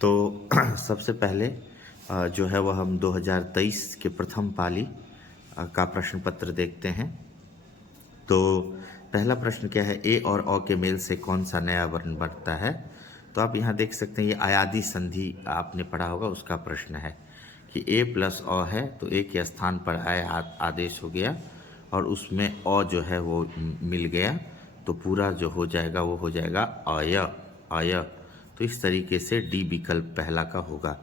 तो सबसे पहले जो है वह हम 2023 के प्रथम पाली का प्रश्न पत्र देखते हैं। तो पहला प्रश्न क्या है, ए और अ के मेल से कौन सा नया वर्ण बनता है। तो आप यहाँ देख सकते हैं, ये अयादी संधि आपने पढ़ा होगा, उसका प्रश्न है कि ए प्लस अ है तो ए के स्थान पर अय आदेश हो गया और उसमें अ जो है वो मिल गया, तो पूरा जो हो जाएगा वो हो जाएगा अय अय। तो इस तरीके से डी विकल्प पहला का होगा।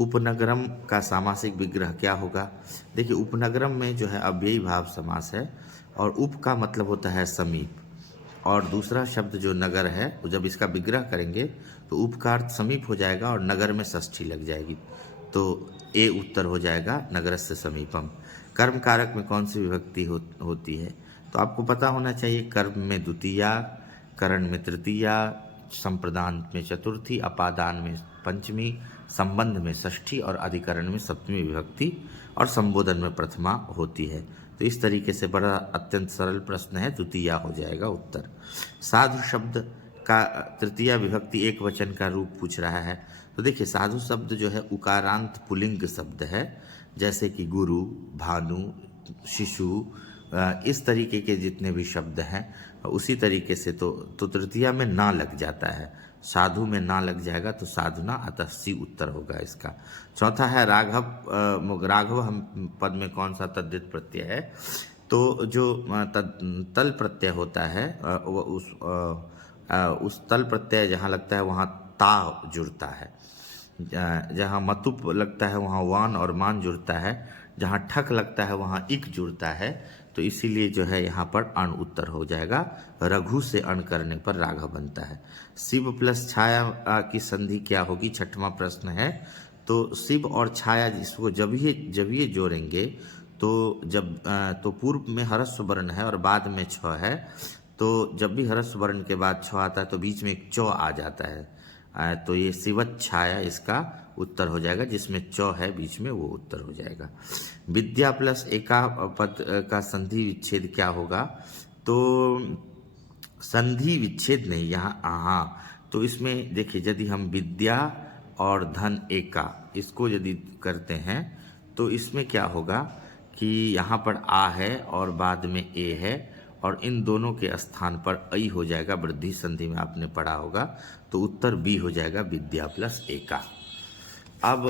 उपनगरम का सामासिक विग्रह क्या होगा। देखिए, उपनगरम में जो है अव्ययी भाव समास है और उप का मतलब होता है समीप, और दूसरा शब्द जो नगर है जब इसका विग्रह करेंगे तो उप का अर्थ समीप हो जाएगा और नगर में षष्ठी लग जाएगी, तो ए उत्तर हो जाएगा नगरस्य समीपम। कर्म कारक में कौन सी विभक्ति होती है। तो आपको पता होना चाहिए, कर्म में द्वितीया, करण में तृतीया, संप्रदान में चतुर्थी, अपादान में पंचमी, संबंध में षष्ठी और अधिकरण में सप्तमी विभक्ति और संबोधन में प्रथमा होती है। तो इस तरीके से बड़ा अत्यंत सरल प्रश्न है, द्वितीया हो जाएगा उत्तर। साधु शब्द का तृतीया विभक्ति एक वचन का रूप पूछ रहा है। तो देखिए, साधु शब्द जो है उकारांत पुल्लिंग शब्द है, जैसे कि गुरु, भानु, शिशु, इस तरीके के जितने भी शब्द हैं उसी तरीके से तो तृतीया में ना लग जाता है, साधु में ना लग जाएगा तो साधुना, अतः सी उत्तर होगा इसका। चौथा है राघव। राघव हम पद में कौन सा तद्धित प्रत्यय है। तो जो तल प्रत्यय होता है उस तल प्रत्यय जहाँ लगता है वहाँ ता जुड़ता है, जहाँ मतुप लगता है वहाँ वान और मान जुड़ता है, जहाँ ठक लगता है वहाँ इक जुड़ता है, तो इसीलिए जो है यहाँ पर अण उत्तर हो जाएगा। रघु से अण करने पर राघव बनता है। शिव प्लस छाया की संधि क्या होगी, छठवां प्रश्न है। तो शिव और छाया जिसको जब ये जोड़ेंगे तो पूर्व में ह्रस्व वर्ण है और बाद में छ है, तो जब भी ह्रस्व वर्ण के बाद छ आता है तो बीच में एक चौ आ जाता है, तो ये शिवत छाया इसका उत्तर हो जाएगा, जिसमें चौ है बीच में, वो उत्तर हो जाएगा। विद्या प्लस एका पद का संधि विच्छेद क्या होगा। तो संधि विच्छेद नहीं यहाँ, हाँ, तो इसमें देखिए, यदि हम विद्या और धन एका इसको यदि करते हैं तो इसमें क्या होगा कि यहाँ पर आ है और बाद में ए है और इन दोनों के स्थान पर ऐ हो जाएगा, वृद्धि संधि में आपने पढ़ा होगा, तो उत्तर बी हो जाएगा, विद्या प्लस एका। अब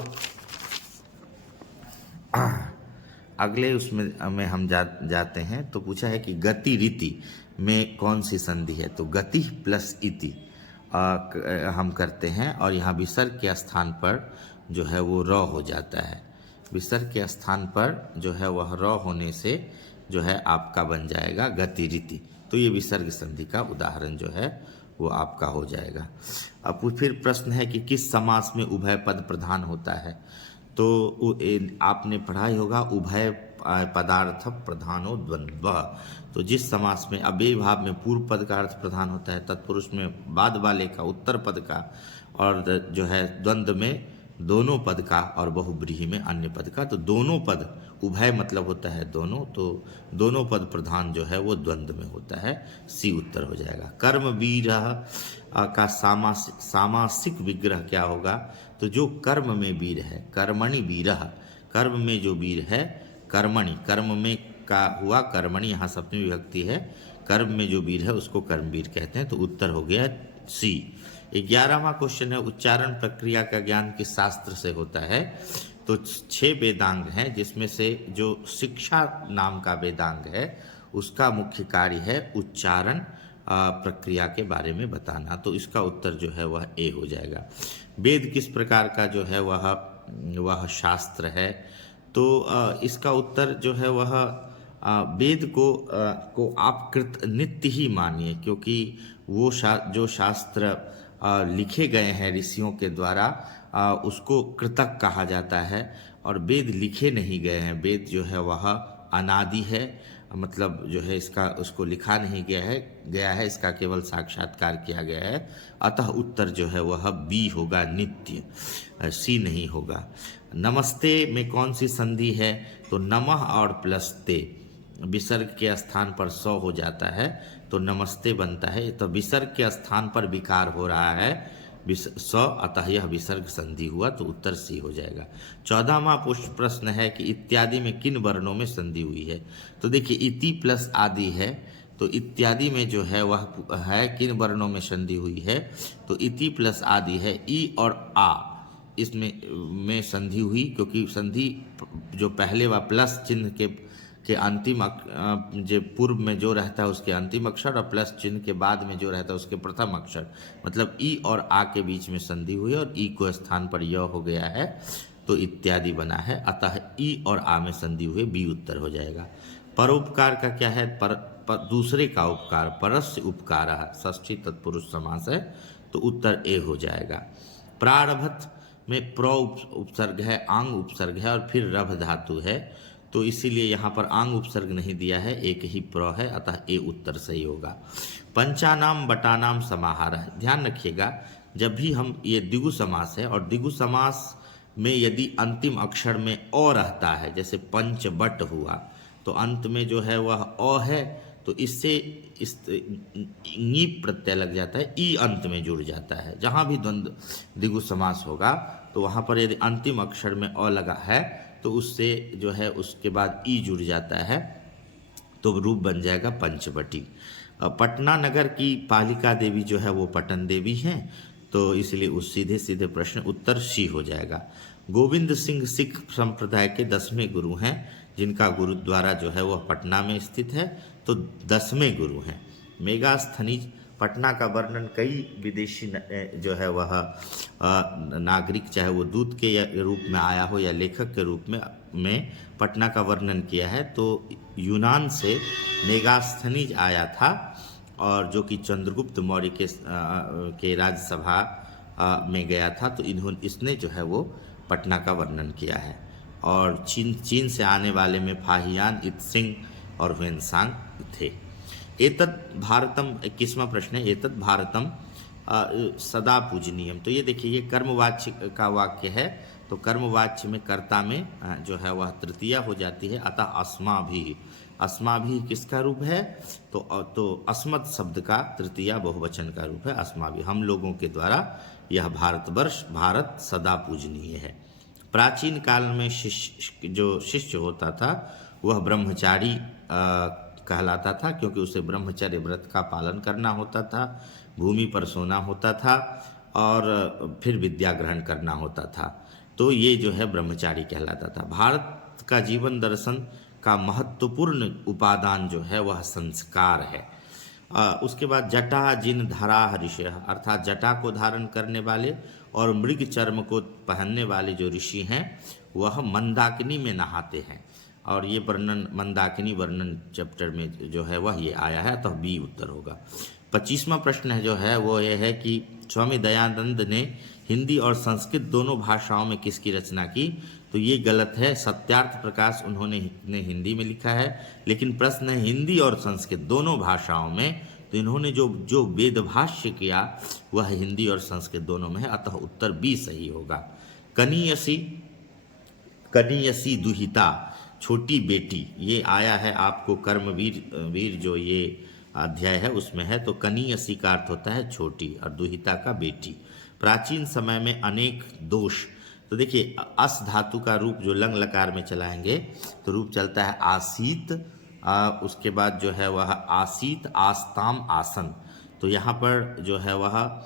अगले उसमें हम जाते हैं। तो पूछा है कि गति रीति में कौन सी संधि है। तो गति प्लस इति हम करते हैं और यहाँ विसर्ग के स्थान पर जो है वो र हो जाता है। विसर्ग के स्थान पर जो है वह र होने से जो है आपका बन जाएगा गति रीति। तो ये विसर्ग संधि का उदाहरण जो है वो आपका हो जाएगा। अब फिर प्रश्न है कि किस समास में उभय पद प्रधान होता है। तो आपने पढ़ाई होगा, उभय पदार्थ प्रधानो द्वंद्व। तो जिस समास में अव्ययी भाव में पूर्व पद का अर्थ प्रधान होता है, तत्पुरुष में बाद वाले का, उत्तर पद का, और जो है द्वंद्व में दोनों पद का और बहुब्रीहि में अन्य पद का। तो दोनों पद, उभय मतलब होता है दोनों, तो दोनों पद प्रधान जो है वो द्वंद्व में होता है, सी उत्तर हो जाएगा। कर्म विरह का सामासिक विग्रह क्या होगा। तो जो कर्म में वीर है, कर्मणि वीरः, कर्म में जो वीर है, कर्मणि, कर्म में का हुआ कर्मणि, यहाँ सप्तमी विभक्ति है, कर्म में जो वीर है उसको कर्मवीर कहते हैं, तो उत्तर हो गया सी। 11वां क्वेश्चन है, उच्चारण प्रक्रिया का ज्ञान किस शास्त्र से होता है। तो 6 वेदांग हैं, जिसमें से जो शिक्षा नाम का वेदांग है उसका मुख्य कार्य है उच्चारण प्रक्रिया के बारे में बताना, तो इसका उत्तर जो है वह ए हो जाएगा। वेद किस प्रकार का जो है वह शास्त्र है। तो इसका उत्तर जो है वह वेद को आप कृत नित्य ही मानिए, क्योंकि वो जो शास्त्र लिखे गए हैं ऋषियों के द्वारा उसको कृतक कहा जाता है, और वेद लिखे नहीं गए हैं। वेद जो है वह अनादि है, मतलब जो है इसका उसको लिखा नहीं गया है, इसका केवल साक्षात्कार किया गया है, अतः उत्तर जो है वह बी होगा, नित्य, सी नहीं होगा। नमस्ते में कौन सी संधि है। तो नमः और प्लस ते, विसर्ग के स्थान पर सौ हो जाता है तो नमस्ते बनता है। तो विसर्ग के स्थान पर विकार हो रहा है स, अतः यह विसर्ग संधि हुआ, तो उत्तर सी हो जाएगा। 14वां प्रश्न है कि इत्यादि में किन वर्णों में संधि हुई है। तो देखिए इति प्लस आदि है, तो इत्यादि में जो है वह है किन वर्णों में संधि हुई है, तो इति प्लस आदि है, ई और आ इसमें संधि हुई, क्योंकि संधि जो पहले व प्लस चिन्ह के अंतिम जो पूर्व में जो रहता है उसके अंतिम अक्षर, और प्लस चिन्ह के बाद में जो रहता है उसके प्रथम अक्षर, मतलब ई और आ के बीच में संधि हुई और ई को स्थान पर य हो गया है, तो इत्यादि बना है, अतः ई और आ में संधि हुए, बी उत्तर हो जाएगा। परोपकार का क्या है, दूसरे का उपकार, परस्य उपकार, षष्ठी तत्पुरुष समास है, तो उत्तर ए हो जाएगा। प्रारभत में प्र उपसर्ग है, आंग उपसर्ग है और फिर रभ धातु है, तो इसीलिए यहाँ पर आंग उपसर्ग नहीं दिया है, एक ही प्र है, अतः ए उत्तर सही होगा। पंचानाम बटानाम समाहार है, ध्यान रखिएगा जब भी हम ये द्विगु समास है, और द्विगु समास में यदि अंतिम अक्षर में अ रहता है, जैसे पंचबट हुआ, तो अंत में जो है वह अ है, तो इससे इस ङीप प्रत्यय लग जाता है, ई अंत में जुड़ जाता है। जहाँ भी द्वंद्व द्विगु समास होगा तो वहाँ पर यदि अंतिम अक्षर में अ लगा है तो उससे जो है उसके बाद ई जुड़ जाता है, तो रूप बन जाएगा पंचवटी। पटना नगर की पालिका देवी जो है वो पटन देवी हैं, तो इसलिए उस सीधे सीधे प्रश्न उत्तर सी हो जाएगा। गोविंद सिंह सिख संप्रदाय के 10वें गुरु हैं, जिनका गुरुद्वारा जो है वह पटना में स्थित है, तो 10वें गुरु हैं। मेगास्थनीज पटना का वर्णन कई विदेशी जो है वह नागरिक, चाहे वो दूत के रूप में आया हो या लेखक के रूप में पटना का वर्णन किया है। तो यूनान से मेगास्थनीज आया था, और जो कि चंद्रगुप्त मौर्य के राज्यसभा में गया था, तो इसने जो है वो पटना का वर्णन किया है। और चीन से आने वाले में फाहियान, इत्सिंग और ह्वेनसांग थे। एतत् भारतम 21वां प्रश्न है, एतत् भारतम सदा पूजनीयम। तो ये देखिए, ये कर्मवाच्य का वाक्य है, तो कर्मवाच्य में कर्ता में जो है वह तृतीया हो जाती है, अतः अस्माभिः। अस्माभिः किसका रूप है, तो अस्मत् शब्द का तृतीया बहुवचन का रूप है, अस्माभिः, हम लोगों के द्वारा यह भारतवर्ष, भारत सदा पूजनीय है। प्राचीन काल में जो शिष्य होता था वह ब्रह्मचारी कहलाता था, क्योंकि उसे ब्रह्मचर्य व्रत का पालन करना होता था, भूमि पर सोना होता था और फिर विद्या ग्रहण करना होता था, तो ये जो है ब्रह्मचारी कहलाता था। भारत का जीवन दर्शन का महत्वपूर्ण उपादान जो है वह संस्कार है। उसके बाद जटा जिन धरा ऋषि, अर्थात जटा को धारण करने वाले और मृग चर्म को पहनने वाले जो ऋषि हैं वह मंदाकिनी में नहाते हैं, और ये वर्णन मंदाकिनी वर्णन चैप्टर में जो है वह ये आया है, तो बी उत्तर होगा। 25वां प्रश्न है जो है वो ये है कि स्वामी दयानंद ने हिंदी और संस्कृत दोनों भाषाओं में किसकी रचना की। तो ये गलत है, सत्यार्थ प्रकाश उन्होंने हिंदी में लिखा है, लेकिन प्रश्न है हिंदी और संस्कृत दोनों भाषाओं में, तो इन्होंने जो वेद भाष्य किया वह हिंदी और संस्कृत दोनों में है, अतः उत्तर बी सही होगा। कनीयसी दुहिता, छोटी बेटी, ये आया है आपको कर्मवीर जो ये अध्याय है उसमें है, तो कनीयसी का अर्थ होता है छोटी और दुहिता का बेटी। प्राचीन समय में अनेक दोष, तो देखिए अस धातु का रूप जो लंग लकार में चलाएंगे तो रूप चलता है आसीत, उसके बाद जो है वह आसीत, आस्ताम, आसन। तो यहाँ पर जो है वह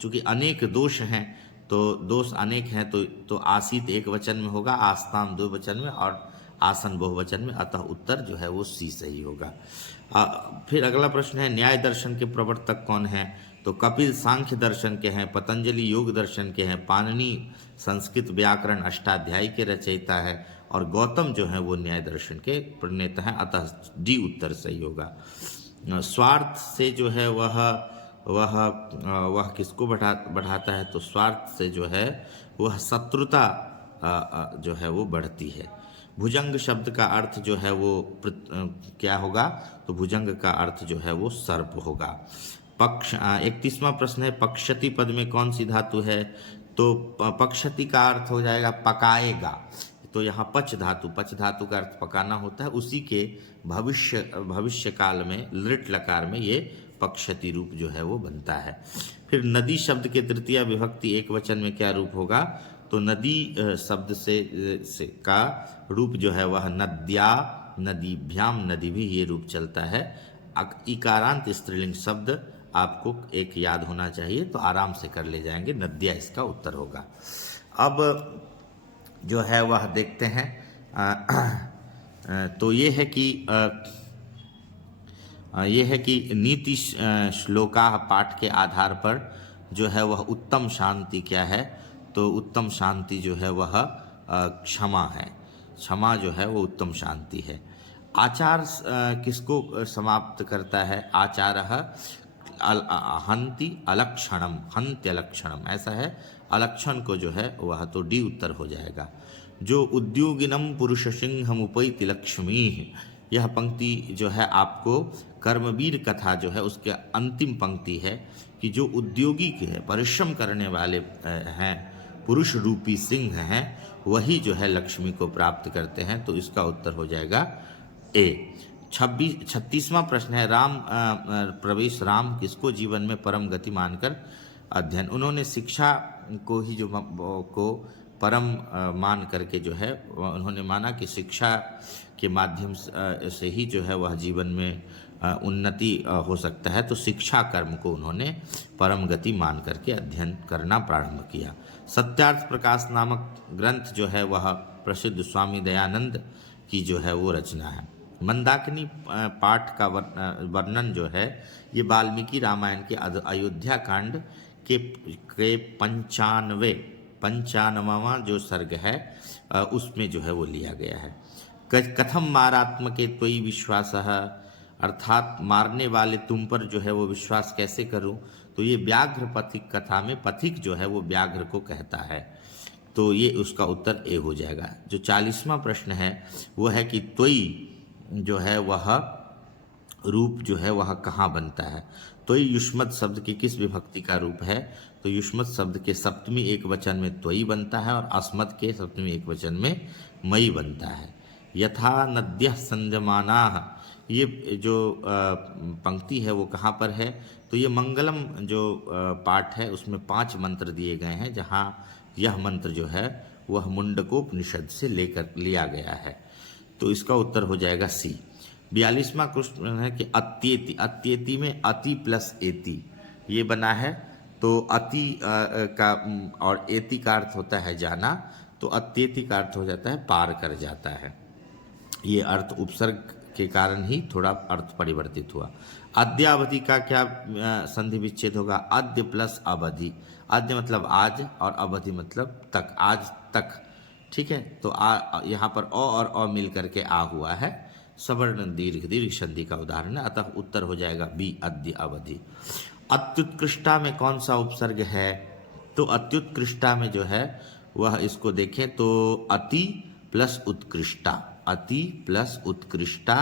चूँकि अनेक दोष हैं, तो दोष अनेक हैं, तो आसीत एक वचन में होगा, आस्ताम दो वचन में और आसन बहुवचन में, अतः उत्तर जो है वो सी सही होगा। फिर अगला प्रश्न है न्याय दर्शन के प्रवर्तक कौन हैं। तो कपिल सांख्य दर्शन के हैं, पतंजलि योग दर्शन के हैं, पाणिनि संस्कृत व्याकरण अष्टाध्यायी के रचयिता है, और गौतम जो है वो न्याय दर्शन के प्रणेता हैं, अतः डी उत्तर सही होगा। स्वार्थ से जो है वह किसको बढ़ाता है, तो स्वार्थ से जो है वह शत्रुता जो है वो बढ़ती है। भुजंग शब्द का अर्थ जो है वो क्या होगा, तो भुजंग का अर्थ जो है वो सर्प होगा। 31वां प्रश्न है पक्षति पद में कौन सी धातु है। तो पक्षति का अर्थ हो जाएगा पकाएगा, तो यहाँ पच धातु का अर्थ पकाना होता है, उसी के भविष्य काल में लृट लकार में ये पक्षति रूप जो है वो बनता है। फिर नदी शब्द के तृतीया विभक्ति एक वचन में क्या रूप होगा, तो नदी शब्द से का रूप जो है वह नद्या, नदीभ्याम, नदी भी ये रूप चलता है। इकारांत स्त्रीलिंग शब्द आपको एक याद होना चाहिए, तो आराम से कर ले जाएंगे, नद्या इसका उत्तर होगा। अब जो है वह देखते हैं, तो ये है कि नीति श्लोका पाठ के आधार पर जो है वह उत्तम शांति क्या है, तो उत्तम शांति जो है वह क्षमा है। क्षमा जो है वो उत्तम शांति है। आचार किसको समाप्त करता है, आचारः हन्ति अलक्षणम, हन्त्यलक्षणम, ऐसा है। अलक्षण को जो है वह तो डी उत्तर हो जाएगा। जो उद्योगिनम पुरुष सिंहम उपैति लक्ष्मी, यह पंक्ति जो है आपको कर्मवीर कथा जो है उसके अंतिम पंक्ति है कि जो उद्योगी के है, परिश्रम करने वाले हैं, पुरुष रूपी सिंह हैं, वही जो है लक्ष्मी को प्राप्त करते हैं। तो इसका उत्तर हो जाएगा ए। 36वां प्रश्न है, राम प्रवेश राम किसको जीवन में परम गति मानकर अध्ययन। उन्होंने शिक्षा को ही जो को परम मान करके जो है उन्होंने माना कि शिक्षा के माध्यम से ही जो है वह जीवन में उन्नति हो सकता है। तो शिक्षा कर्म को उन्होंने परम गति मान करके अध्ययन करना प्रारंभ किया। सत्यार्थ प्रकाश नामक ग्रंथ जो है वह प्रसिद्ध स्वामी दयानंद की जो है वो रचना है। मंदाकिनी पाठ का वर्णन जो है ये वाल्मीकि रामायण के अयोध्या कांड के 95वां जो सर्ग है उसमें जो है वो लिया गया है। कथम मारात्मके त्वयि विश्वासः, अर्थात मारने वाले तुम पर जो है वो विश्वास कैसे करूं। तो ये व्याघ्र पथिक कथा में पथिक जो है वो व्याघ्र को कहता है, तो ये उसका उत्तर ए हो जाएगा। जो 40वां प्रश्न है वो है कि त्वयि जो है वह रूप जो है वह कहाँ बनता है। त्वयि युष्मत् शब्द की किस विभक्ति का रूप है, तो युष्मत् शब्द के सप्तमी एक वचन में त्वयि बनता है और अस्मत् के सप्तमी एक वचन में मई बनता है। यथा नद्यः संजमानाः, ये जो पंक्ति है वो कहाँ पर है, तो ये मंगलम जो पाठ है उसमें 5 मंत्र दिए गए हैं, जहाँ यह मंत्र जो है वह मुंडकोपनिषद से लेकर लिया गया है। तो इसका उत्तर हो जाएगा सी। 42वां प्रश्न है कि अत्येति, अत्येति में अति प्लस एति ये बना है। तो अति का और एति का अर्थ होता है जाना, तो अत्येति का अर्थ हो जाता है पार कर जाता है। ये अर्थ उपसर्ग के कारण ही थोड़ा अर्थ परिवर्तित हुआ। अद्यावधि का क्या संधि विच्छेद होगा, अद्य प्लस अवधि। अद्य मतलब आज और अवधि मतलब तक, आज तक, ठीक है। तो यहाँ पर अ और अ मिल करके आ हुआ है, सवर्ण दीर्घ, दीर्घ संधि का उदाहरण है, अतः उत्तर हो जाएगा बी, अद्य अवधि। अत्युत्कृष्टा में कौन सा उपसर्ग है, तो अत्युत्कृष्टा में जो है वह इसको देखें तो अति प्लस उत्कृष्टा, अति प्लस उत्कृष्टा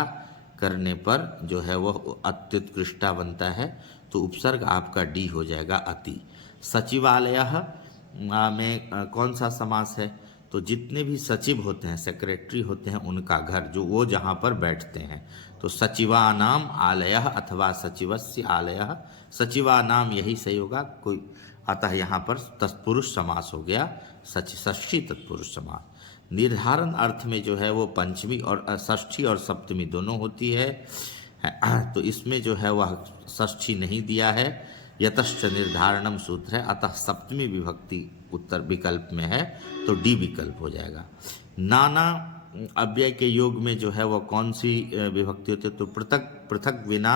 करने पर जो है वह अत्युत्कृष्टा बनता है। तो उपसर्ग आपका डी हो जाएगा अति। सचिवालय में कौन सा समास है, तो जितने भी सचिव होते हैं, सेक्रेटरी होते हैं, उनका घर जो वो जहाँ पर बैठते हैं। तो सचिवानाम आलयः अथवा सचिवस्य आलयः, सचिवानाम यही सही होगा कोई, अतः यहाँ पर तत्पुरुष समास हो गया, षष्ठी तत्पुरुष समास। निर्धारण अर्थ में जो है वो पंचमी और षष्ठी और सप्तमी दोनों होती है, तो इसमें जो है वह षष्ठी नहीं दिया है। यतश्च निर्धारणम सूत्र है, अतः सप्तमी विभक्ति उत्तर विकल्प में है, तो डी विकल्प हो जाएगा। नाना अव्यय के योग में जो है वह कौन सी विभक्ति होती है, तो पृथक पृथक विना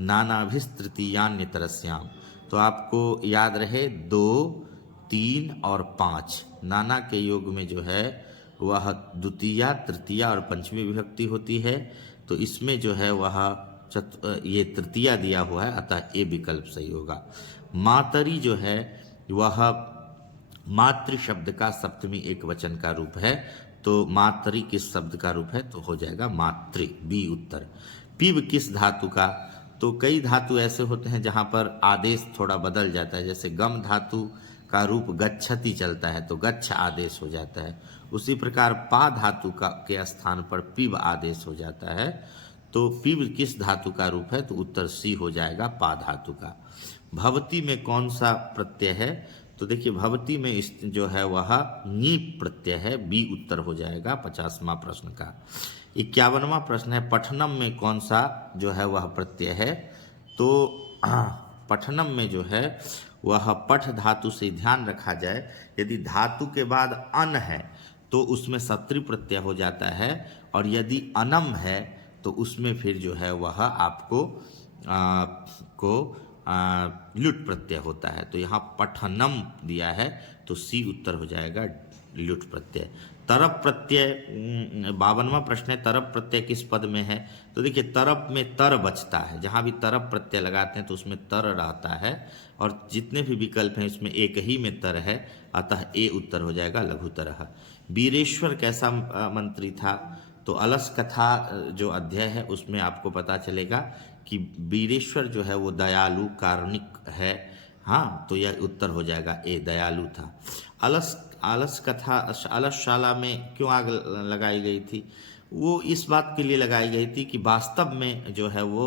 नानाभिस्तृतीयान्य तरस्याम। तो आपको याद रहे 2, 3 और 5 नाना के योग में जो है वह द्वितीया, तृतीया और पंचमी विभक्ति होती है। तो इसमें जो है वह ये तृतीया दिया हुआ है, अतः ए विकल्प सही होगा। मातरी जो है वह मातृ शब्द का सप्तमी एक वचन का रूप है, तो मातरी किस शब्द का रूप है, तो हो जाएगा मातृ, बी उत्तर। पिब किस धातु का, तो कई धातु ऐसे होते हैं जहाँ पर आदेश थोड़ा बदल जाता है, जैसे गम धातु का रूप गच्छति चलता है तो गच्छ आदेश हो जाता है। उसी प्रकार पा धातु का के स्थान पर पिब आदेश हो जाता है, तो पिब किस धातु का रूप है? तो उत्तर सी हो जाएगा, पा धातु का। भवती में कौन सा प्रत्यय है? तो देखिए भवती में इस जो है वह नीप प्रत्यय है, बी उत्तर हो जाएगा 50वां प्रश्न का। 51वां प्रश्न है, पठनम में कौन सा जो है वह प्रत्यय है? तो पठनम में जो है वह पठ धातु से ध्यान रखा जाए, यदि धातु के बाद अन है तो उसमें सत्री प्रत्यय हो जाता है, और यदि अनम है तो उसमें फिर जो है वह आपको लुट प्रत्यय होता है। तो यहाँ पठनम दिया है तो सी उत्तर हो जाएगा, लुट प्रत्यय। तरप प्रत्यय 52वां प्रश्न है, तरप प्रत्यय किस पद में है? तो देखिए तरप में तर बचता है, जहाँ भी तरप प्रत्यय लगाते हैं तो उसमें तर रहता है, और जितने भी विकल्प हैं इसमें एक ही में तर है, अतः ए उत्तर हो जाएगा, लघुतरः। वीरेश्वर कैसा मंत्री था? तो अलस कथा जो अध्याय है उसमें आपको पता चलेगा कि वीरेश्वर जो है वो दयालु कारुणिक है। हाँ, तो यह उत्तर हो जाएगा ए, दयालु था। अलस कथा अलसशाला में क्यों आग लगाई गई थी? वो इस बात के लिए लगाई गई थी कि वास्तव में जो है वो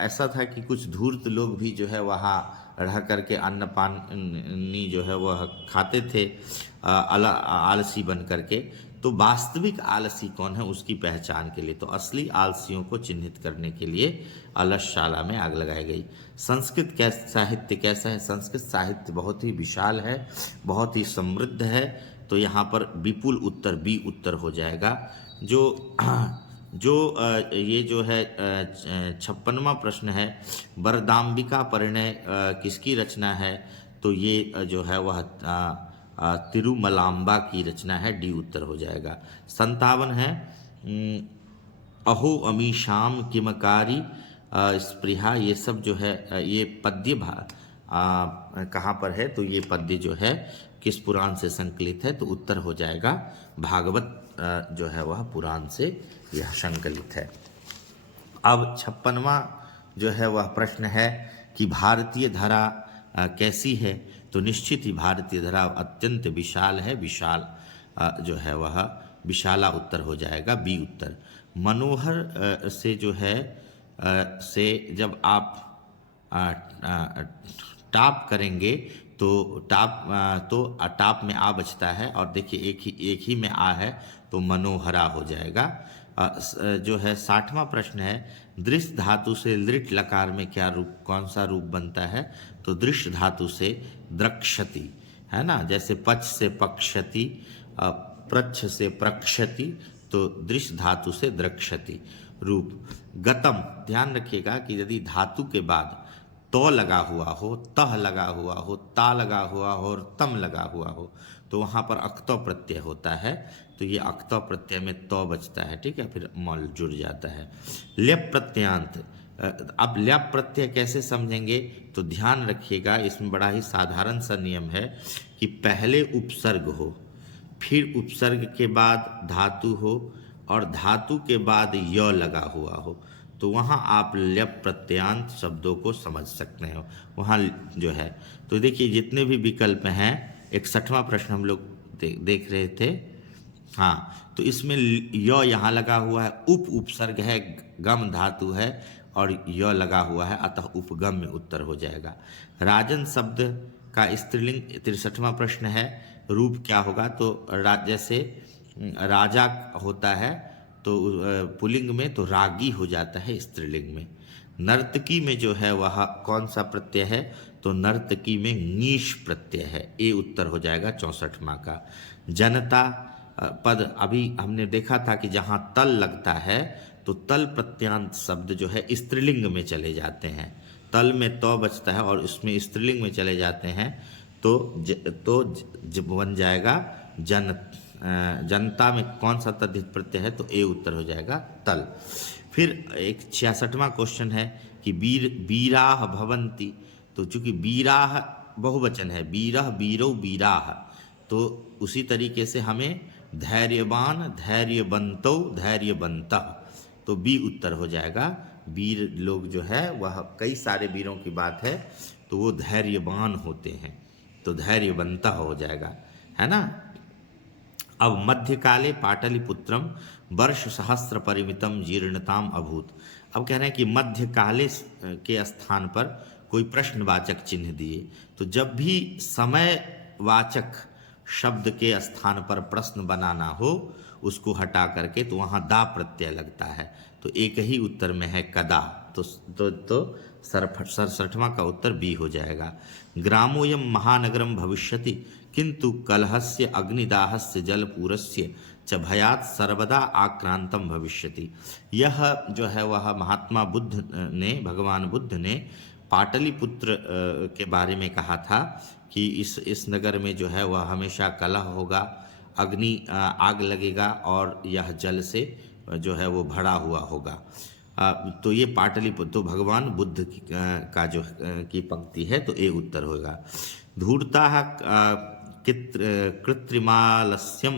ऐसा था कि कुछ धूर्त लोग भी जो है वहाँ रह करके अन्न पानी जो है वह खाते थे आलसी बन करके। तो वास्तविक आलसी कौन है उसकी पहचान के लिए, तो असली आलसियों को चिन्हित करने के लिए अलसशाला में आग लगाई गई। संस्कृत साहित्य कैसा है? संस्कृत साहित्य बहुत ही विशाल है, बहुत ही समृद्ध है, तो यहाँ पर विपुल उत्तर बी उत्तर हो जाएगा। ये जो है 56वां प्रश्न है, वरदाम्बिका परिणय किसकी रचना है? तो ये जो है वह तिरुमलाम्बा की रचना है, डी उत्तर हो जाएगा। 57 है, अहो अमीशाम किमकारी स्पृहा, ये सब जो है ये पद्य कहाँ पर है? तो ये पद्य जो है किस पुराण से संकलित है? तो उत्तर हो जाएगा भागवत जो है वह पुराण से यह संकलित है। अब 56वां जो है वह प्रश्न है कि भारतीय धरा कैसी है? तो निश्चित ही भारतीय धरा अत्यंत विशाल है, विशाल जो है वह विशाला उत्तर हो जाएगा, बी उत्तर। मनोहर से जो है से जब आप टाप करेंगे तो टाप में आ बचता है, और देखिए एक ही में आ है तो मनोहरा हो जाएगा। जो है 60वां प्रश्न है, दृश्य धातु से लृट लकार में क्या रूप, कौन सा रूप बनता है? तो दृश्य धातु से द्रक्षति, है ना, जैसे पक्ष से पक्षति, प्रच्छ से प्रक्षति, तो दृश्य धातु से द्रक्षति रूप। गतम, ध्यान रखिएगा कि यदि धातु के बाद तो लगा हुआ हो, तह लगा हुआ हो, ता लगा हुआ हो और तम लगा हुआ हो तो वहाँ पर अक्तो प्रत्यय होता है, तो ये अक्तो प्रत्यय में तो बचता है, ठीक है, फिर मल जुड़ जाता है। ल्यप प्रत्ययांत, अब ल्यप प्रत्यय कैसे समझेंगे? तो ध्यान रखिएगा, इसमें बड़ा ही साधारण सा नियम है कि पहले उपसर्ग हो, फिर उपसर्ग के बाद धातु हो, और धातु के बाद य लगा हुआ हो, तो वहाँ आप ल्यप प्रत्ययांत शब्दों को समझ सकते हो वहाँ जो है। तो देखिए जितने भी विकल्प हैं, 61वां प्रश्न हम लोग देख रहे थे, हाँ, तो इसमें य यहाँ लगा हुआ है, उपसर्ग है, गम धातु है और य लगा हुआ है, अतः उपगम में उत्तर हो जाएगा। राजन शब्द का स्त्रीलिंग 63वां प्रश्न है, रूप क्या होगा? तो जैसे राजा होता है तो पुल्लिंग में, तो रागी हो जाता है स्त्रीलिंग में। नर्तकी में जो है वह कौन सा प्रत्यय है? तो नर्तकी में नीश प्रत्यय है, ए उत्तर हो जाएगा 64वां का। जनता पद, अभी हमने देखा था कि जहाँ तल लगता है तो तल प्रत्यांत शब्द जो है स्त्रीलिंग में चले जाते हैं, तल में तो बचता है और उसमें स्त्रीलिंग में चले जाते हैं, तो बन जाएगा जनता में कौन सा तद्धित प्रत्यय है? तो ए उत्तर हो जाएगा, तल। फिर एक 66वां क्वेश्चन है कि वीराह भवंती, तो चूंकि वीराह बहुवचन है, वीरह वीरौ वीराह, तो उसी तरीके से हमें धैर्यवान धैर्यवंतौ धैर्यवंतः, तो बी उत्तर हो जाएगा। वीर लोग जो है वह कई सारे वीरों की बात है, तो वो धैर्यवान होते हैं, तो धैर्यवंतः हो जाएगा, है ना। अब मध्यकाले पाटलिपुत्रम वर्ष सहस्र परिमितम जीर्णताम अभूत। अब कह रहे हैं कि मध्यकाले के स्थान पर कोई प्रश्नवाचक चिन्ह दिए, तो जब भी समयवाचक शब्द के स्थान पर प्रश्न बनाना हो उसको हटा करके तो वहाँ दा प्रत्यय लगता है। तो एक ही उत्तर में है कदा, तो 67वां का उत्तर बी हो जाएगा। ग्रामोयम महानगरम भविष्यति किंतु कलहस्य अग्निदाहस्य जलपूरस्य च भयात सर्वदा आक्रांतम भविष्यति। यह जो है वह महात्मा बुद्ध ने, भगवान बुद्ध ने पाटलिपुत्र के बारे में कहा था कि इस नगर में जो है वह हमेशा कलह होगा, आग लगेगा और यह जल से जो है वो भरा हुआ होगा। तो ये पाटलिपुत्र तो भगवान बुद्ध का जो की पंक्ति है, तो ए उत्तर होगा। धूर्ता कृत्रिमालस्यम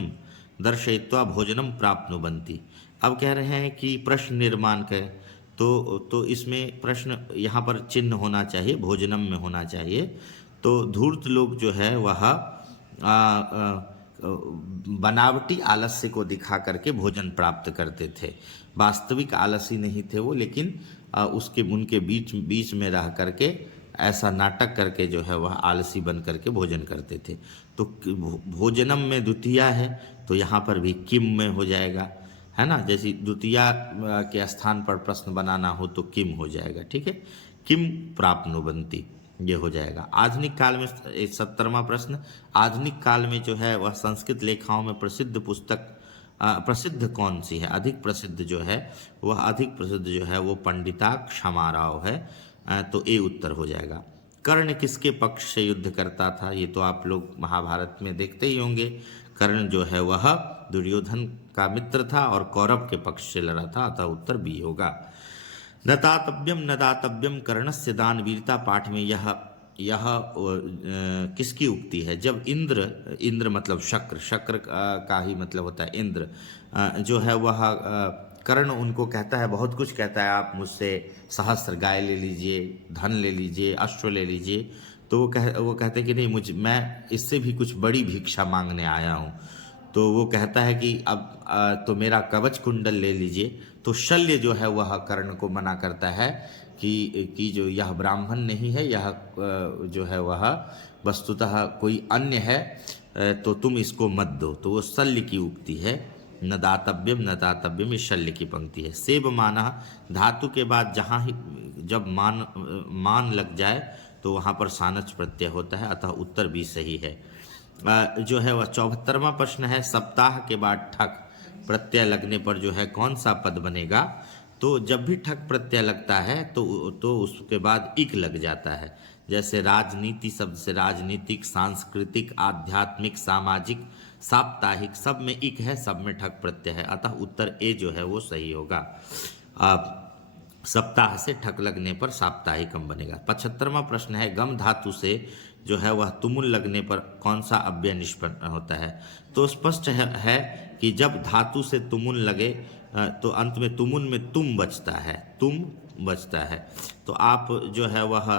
दर्शयित्वा भोजनम प्राप्नुवन्ति। अब कह रहे हैं कि प्रश्न निर्माण करें, तो इसमें प्रश्न यहाँ पर चिन्ह होना चाहिए, भोजनम में होना चाहिए। तो धूर्त लोग जो है वह बनावटी आलस्य को दिखा करके भोजन प्राप्त करते थे, वास्तविक आलसी नहीं थे वो, लेकिन उनके बीच में रह करके ऐसा नाटक करके जो है वह आलसी बन करके भोजन करते थे। तो भोजनम में द्वितीया है, तो यहाँ पर भी किम में हो जाएगा, है ना। जैसे द्वितीया के स्थान पर प्रश्न बनाना हो तो किम हो जाएगा, ठीक है। किम प्राप्नुवन्ति ये हो जाएगा। आधुनिक काल में 70वां प्रश्न, आधुनिक काल में जो है वह संस्कृत लेखाओं में प्रसिद्ध पुस्तक प्रसिद्ध कौन सी है? अधिक प्रसिद्ध जो है वह अधिक प्रसिद्ध जो है वो पंडिता क्षमाराव है, तो ए उत्तर हो जाएगा। कर्ण किसके पक्ष से युद्ध करता था? ये तो आप लोग महाभारत में देखते ही होंगे। कर्ण जो है वह दुर्योधन का मित्र था और कौरव के पक्ष से लड़ा था, अतः उत्तर बी होगा। नदातव्यम नदातव्यम कर्णस्य दान वीरता पाठ में यह किसकी उक्ति है? जब इंद्र मतलब शक्र का ही मतलब होता है इंद्र, जो है वह कर्ण उनको कहता है, बहुत कुछ कहता है, आप मुझसे सहस्त्र गाय ले लीजिए, धन ले लीजिए, अश्व ले लीजिए। तो वो कहते हैं कि नहीं, मैं इससे भी कुछ बड़ी भिक्षा मांगने आया हूँ। तो वो कहता है कि अब तो मेरा कवच कुंडल ले लीजिए। तो शल्य जो है वह कर्ण को मना करता है कि जो यह ब्राह्मण नहीं है, यह जो है वह वस्तुतः कोई अन्य है, तो तुम इसको मत दो। तो वो शल्य की उक्ति है, न दातव्यम, ये शल्य की पंक्ति है। सेब माना, धातु के बाद जहाँ ही जब मान लग जाए तो वहाँ पर सानच प्रत्यय होता है, अतः उत्तर भी सही है। जो है वह 74वां प्रश्न है, सप्ताह के बाद ठक प्रत्यय लगने पर जो है कौन सा पद बनेगा? तो जब भी ठक प्रत्यय लगता है तो उसके बाद इक लग जाता है। जैसे राजनीति शब्द से राजनीतिक, सांस्कृतिक, आध्यात्मिक, सामाजिक, साप्ताहिक, सब में इक है, सब में ठक प्रत्यय है, अतः उत्तर ए जो है वो सही होगा। सप्ताह से ठक लगने पर साप्ताहिकम बनेगा। 75वां प्रश्न है, गम धातु से जो है वह तुमुल लगने पर कौन सा अव्यय निष्पन्न होता है? तो स्पष्ट है कि जब धातु से तुमुल लगे तो अंत में तुमुल में तुम बचता है। तो आप जो है वह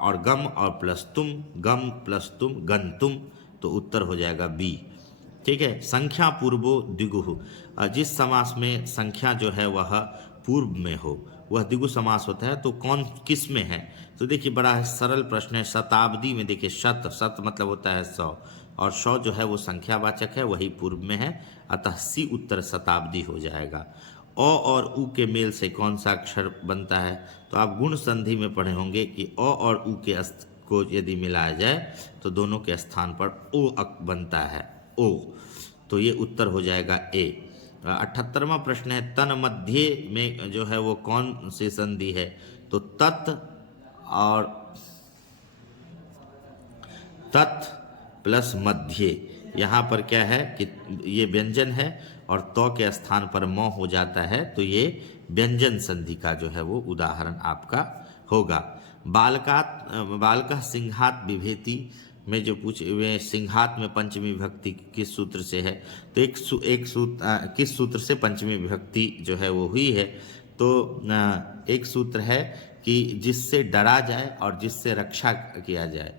और गम और प्लस तुम, गम प्लस तुम, गंतुम, तो उत्तर हो जाएगा बी, ठीक है। संख्या पूर्वो द्विगु, जिस समास में संख्या जो है वह पूर्व में हो वह द्विगु समास होता है। तो कौन किस में है? तो देखिए बड़ा सरल प्रश्न है। शताब्दी में देखिए शत मतलब होता है 100, और 100 जो है वो संख्यावाचक है, वही पूर्व में है, अतः सी उत्तर शताब्दी हो जाएगा। अ और उ के मेल से कौन सा अक्षर बनता है? तो आप गुण संधि में पढ़े होंगे कि अ और उ के को यदि मिलाया जाए तो दोनों के स्थान पर ओ बनता है, ओ, तो ये उत्तर हो जाएगा ए। 78वां प्रश्न है, तन मध्य में जो है वो कौन सी संधि है? तो तत् प्लस मध्य, यहाँ पर क्या है कि ये व्यंजन है और तो के स्थान पर म हो जाता है, तो ये व्यंजन संधि का जो है वो उदाहरण आपका होगा। बालका सिंहात विभेति में जो पूछे, सिंहात में पंचमी विभक्ति किस सूत्र से है? तो किस सूत्र से पंचमी विभक्ति जो है वो हुई है? तो एक सूत्र है कि जिससे डरा जाए और जिससे रक्षा किया जाए।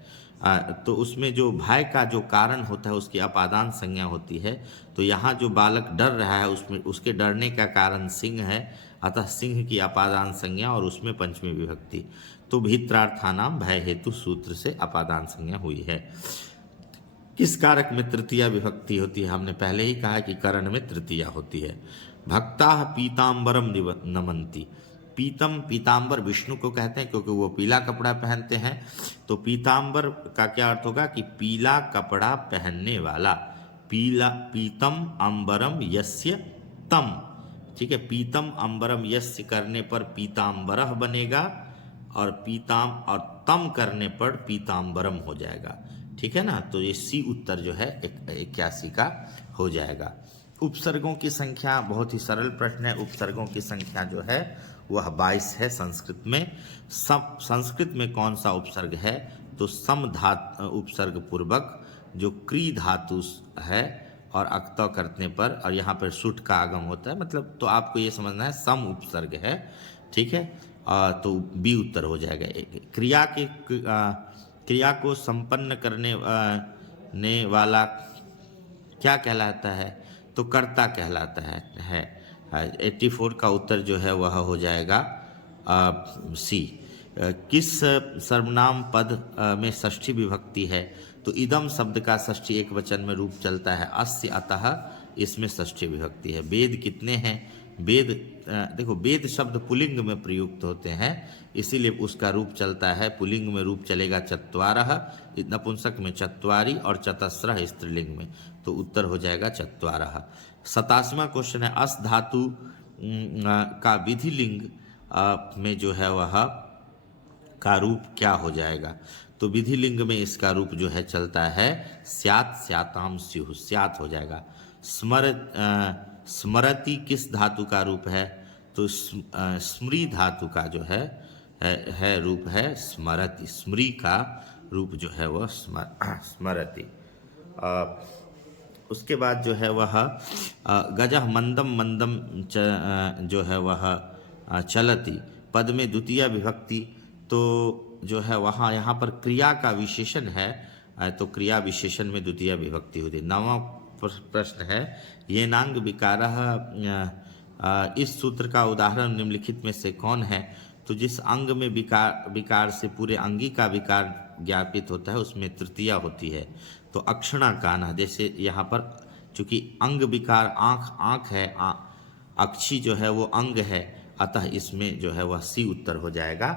तो उसमें जो भय का जो कारण होता है उसकी अपादान संज्ञा होती है। तो यहाँ जो बालक डर रहा है उसमें उसके डरने का कारण सिंह है, अतः सिंह की अपादान संज्ञा और उसमें पंचमी विभक्ति। तो भीत्रार्थानाम भय हेतु सूत्र से अपादान संज्ञा हुई है। किस कारक में तृतीया विभक्ति होती है? हमने पहले ही कहा कि करण में तृतीया होती है। भक्ता पीताम्बरम नमन्ति। पीतम, पीताम्बर विष्णु को कहते हैं क्योंकि वो पीला कपड़ा पहनते हैं। तो पीताम्बर का क्या अर्थ होगा कि पीला कपड़ा पहनने वाला। पीला, पीतम अंबरम यस्य तम, ठीक है। पीतम अंबरम यस्य करने पर पीताम्बरः बनेगा और पीताम और तम करने पर पीताम्बरम हो जाएगा, ठीक है ना। तो ये सी उत्तर जो है 81 का हो जाएगा। उपसर्गों की संख्या बहुत ही सरल प्रश्न है। उपसर्गों की संख्या जो है वह 22 है संस्कृत में। संस्कृत में कौन सा उपसर्ग है? तो सम धातु उपसर्ग पूर्वक जो क्री धातु है और अक्तव करने पर, और यहाँ पर सुट का आगम होता है, मतलब तो आपको ये समझना है सम उपसर्ग है, ठीक है। तो बी उत्तर हो जाएगा। क्रिया को संपन्न करने ने वाला क्या कहलाता है? तो कर्ता कहलाता है। 84 का उत्तर जो है वह हो जाएगा सी। किस सर्वनाम पद में षष्ठी विभक्ति है? तो इदम शब्द का षष्ठी एक वचन में रूप चलता है अस्य, अतः इसमें षष्ठी विभक्ति है। वेद कितने हैं? वेद, देखो वेद शब्द पुल्लिंग में प्रयुक्त होते हैं, इसीलिए उसका रूप चलता है, पुल्लिंग में रूप चलेगा चत्वारः, नपुंसक में चत्वारी और चतस्रः स्त्रीलिंग में। तो उत्तर हो जाएगा चत्वारः। 87वां क्वेश्चन है अस धातु का विधिलिंग में जो है वह का रूप क्या हो जाएगा? तो विधिलिंग में इसका रूप जो है चलता है स्यात्, स्याताम, स्युः, स्यात् हो जाएगा। स्मरति किस धातु का रूप है? तो स्मृ धातु का जो है रूप है स्मरति। स्मृ का रूप जो है वह स्मरति। उसके बाद जो है वह गजः मंदम मंदम जो है वह चलति पद में द्वितीय विभक्ति। तो जो है वहाँ यहाँ पर क्रिया का विशेषण है, तो क्रिया विशेषण में द्वितीय विभक्ति होती है। 9वां प्रश्न है ये नांग विकारः, इस सूत्र का उदाहरण निम्नलिखित में से कौन है? तो जिस अंग में विकार से पूरे अंगी का विकार ज्ञापित होता है उसमें तृतीया होती है। तो अक्षणा काना, जैसे यहाँ पर चूंकि अंग विकार आँख है, अक्षी जो है वो अंग है, अतः इसमें जो है वह सी उत्तर हो जाएगा।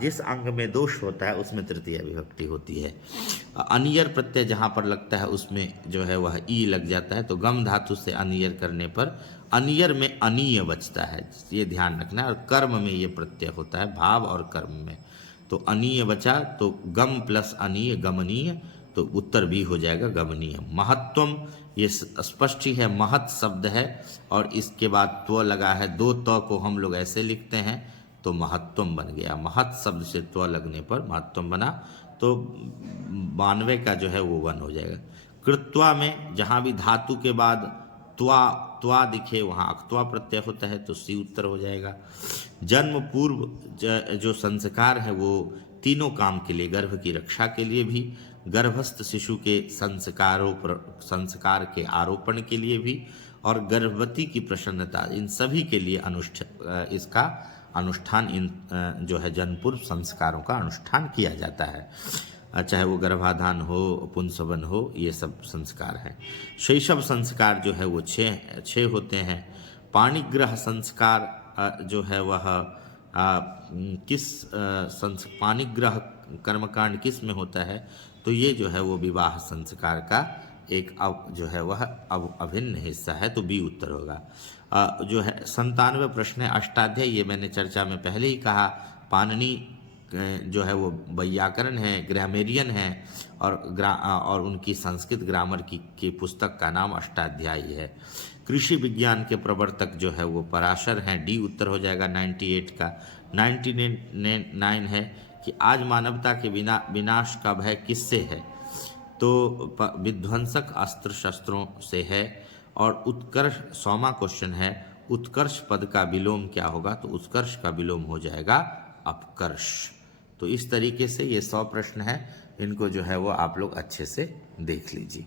जिस अंग में दोष होता है उसमें तृतीय विभक्ति होती है। अनियर प्रत्यय जहाँ पर लगता है उसमें जो है वह ई लग जाता है। तो गम धातु से अनियर करने पर अनियर में अनीय बचता है, ये ध्यान रखना है। और कर्म में ये प्रत्यय होता है, भाव और कर्म में। तो अनीय बचा, तो गम प्लस अनीय गमनीय, तो उत्तर भी हो जाएगा गमनीय। महत्वम, ये स्पष्ट ही है, महत शब्द है और इसके बाद त्व लगा है, दो त को हम लोग ऐसे लिखते हैं तो महत्वम बन गया। महत शब्द से त्व लगने पर महत्वम बना, तो 92 का जो है वो 1 हो जाएगा। कृत्वा में जहाँ भी धातु के बाद त्वा दिखे वहाँ अक्त्वा प्रत्यय होता है, तो सी उत्तर हो जाएगा। जन्म पूर्व जो संस्कार है वो तीनों काम के लिए, गर्भ की रक्षा के लिए भी, गर्भस्थ शिशु के संस्कार के आरोपण के लिए भी, और गर्भवती की प्रसन्नता, इन सभी के लिए इसका अनुष्ठान, इन जो है जन्म पूर्व संस्कारों का अनुष्ठान किया जाता है, चाहे वो गर्भाधान हो, पुंसवन हो, ये सब संस्कार हैं। शैशव संस्कार जो है वो छः होते हैं। पाणिग्रह संस्कार जो है वह पाणिग्रह कर्मकांड किस में होता है? तो ये जो है वो विवाह संस्कार का एक जो है वह अभिन्न हिस्सा है, तो बी उत्तर होगा। जो है 97 प्रश्न है अष्टाध्यायी, ये मैंने चर्चा में पहले ही कहा, पाणिनि जो है वो वैयाकरण है, ग्रामेरियन है, और उनकी संस्कृत ग्रामर की पुस्तक का नाम अष्टाध्यायी है। कृषि विज्ञान के प्रवर्तक जो है वो पराशर हैं, डी उत्तर हो जाएगा 98 का। 99 है कि आज मानवता के विनाश का भय किससे है? तो विध्वंसक अस्त्र शस्त्रों से है। और उत्कर्ष 100वां क्वेश्चन है उत्कर्ष पद का विलोम क्या होगा? तो उत्कर्ष का विलोम हो जाएगा अपकर्ष। तो इस तरीके से ये 100 प्रश्न है। इनको जो है वो आप लोग अच्छे से देख लीजिए।